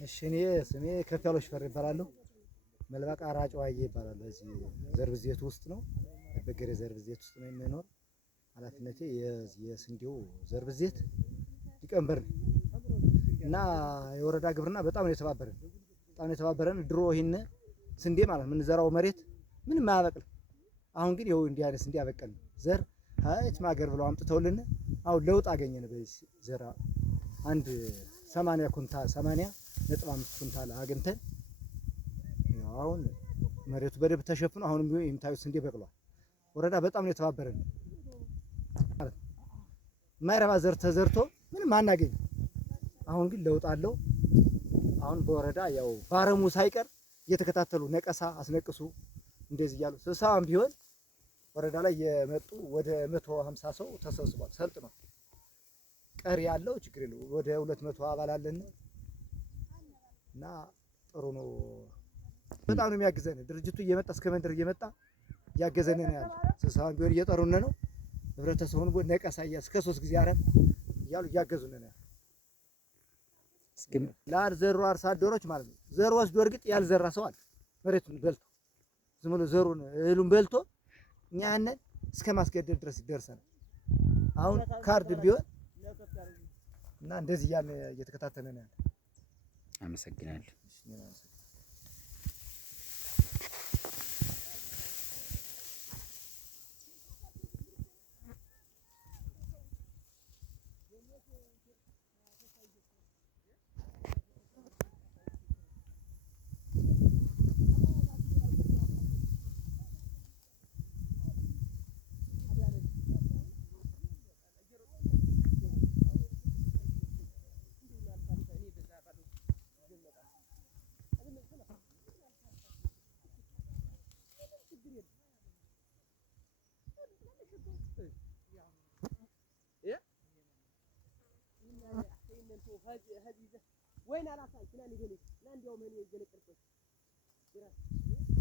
እሺ እኔ ስሜ ከፍ ያለው ሽፈር ይባላለሁ። መልባቃ ራጨዋዬ ይባላል። እዚህ ዘርብዜት ውስጥ ነው። በገሬ ዘርብዜት ውስጥ ነው የምኖር። ኃላፊነቴ የስንዴው ዘርብዜት ሊቀመንበር ነኝ እና የወረዳ ግብርና በጣም ነው የተባበረን። ድሮ ይሄን ስንዴ ማለት የምንዘራው መሬት ምንም አያበቅልም። አሁን ግን ይኸው እንዲህ አይነት ስንዴ አበቀልን። ዘር የትም ሀገር ብለው አምጥተውልን አሁን ለውጥ አገኘን። በዚህ ዘር አንድ 80.5 ኩንታል አግኝተን አሁን መሬቱ በደንብ ተሸፍኖ አሁንም ቢሆን የምታዩት ስንዴ በቅሏል። ወረዳ በጣም ነው የተባበረን ማለት ነው። የማይረባ ዘር ተዘርቶ ምንም አናገኝም። አሁን ግን ለውጥ አለው። አሁን በወረዳ ያው ባረሙ ሳይቀር እየተከታተሉ ነቀሳ አስነቅሱ እንደዚህ እያሉ ስብሰባም ቢሆን ወረዳ ላይ የመጡ ወደ 150 ሰው ተሰብስቧል፣ ሰልጥኗል። ቀሪ ያለው ችግር የለው ወደ 200 አባል አለን እና ጥሩ ነው። በጣም ነው የሚያግዘን ድርጅቱ እየመጣ እስከ መንደር እየመጣ እያገዘን ነው ያለ። ስብሰባም ቢሆን እየጠሩን ነው። ህብረተሰቡን ነቀሳ እስከ 3 ጊዜ አረም እያሉ እያገዙን ነው ያለ። ላልዘሩ አርሶ አደሮች ማለት ነው። ዘር ወስዶ እርግጥ ያልዘራ ሰው አለ። መሬቱን በልቶ ዝም ብሎ ዘሩን እህሉን በልቶ እኛ ያንን እስከ ማስገደድ ድረስ ይደርሰናል። አሁን ካርድ ቢሆን እና እንደዚህ እያልን እየተከታተልን ነው ያለ። አመሰግናለሁ። وين على طول؟ شنو اللي يقول لك؟ لا اليوم هني يقول لك